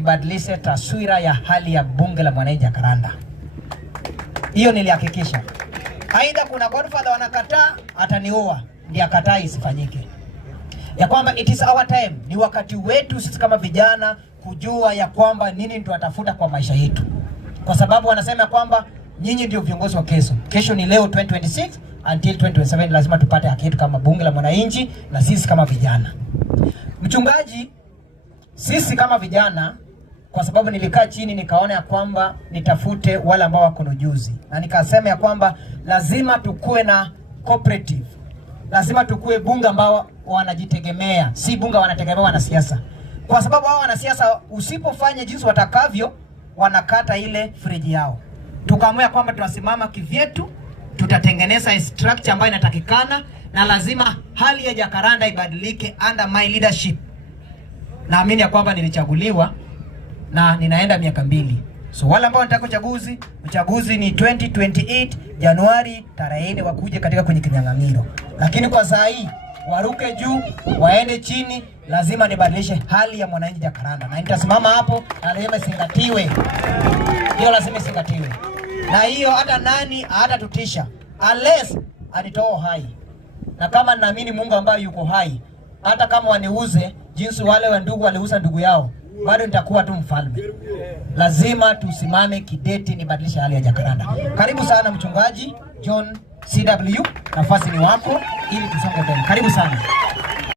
nibadilishe taswira ya hali ya bunge la mwananchi Jacaranda. Hiyo nilihakikisha. Aidha kuna Godfather wanakataa, ataniua, ndiye akataa isifanyike. Ya kwamba it is our time, ni wakati wetu sisi kama vijana kujua ya kwamba nini tunatafuta kwa maisha yetu. Kwa sababu wanasema kwamba nyinyi ndio viongozi wa kesho. Kesho ni leo 2026 until 2027 lazima tupate haki yetu kama bunge la mwananchi na sisi kama vijana. Mchungaji, sisi kama vijana, kwa sababu nilikaa chini nikaona ya kwamba nitafute wale ambao wako na ujuzi. Na nikasema ya kwamba lazima tukue na cooperative. Lazima tukue bunge ambao wanajitegemea, si bunge wanategemea wanasiasa. Kwa sababu hao wanasiasa usipofanya jinsi watakavyo, wanakata ile friji yao. Tukaamua kwamba tunasimama kivyetu, tutatengeneza structure ambayo inatakikana, na lazima hali ya Jacaranda ibadilike under my leadership. Naamini ya kwamba nilichaguliwa na ninaenda miaka 2. So wale ambao wanataka uchaguzi ni 2028 Januari tarehe 4 wakuje katika kwenye kinyang'anyiro. Lakini kwa saa hii waruke juu, waende chini, lazima nibadilishe hali ya mwananchi Jacaranda. Na nitasimama hapo na lazima isingatiwe. Hiyo lazima isingatiwe. Na hiyo hata nani hata tutisha unless anitoa hai. Na kama naamini Mungu ambaye yuko hai, hata kama waniuze jinsi wale wa ndugu waliuza ndugu yao, bado nitakuwa tu mfalme. Lazima tusimame kidete nibadilisha hali ya Jacaranda. Karibu sana mchungaji John CW, nafasi ni wako ili tusonge mbele. Karibu sana.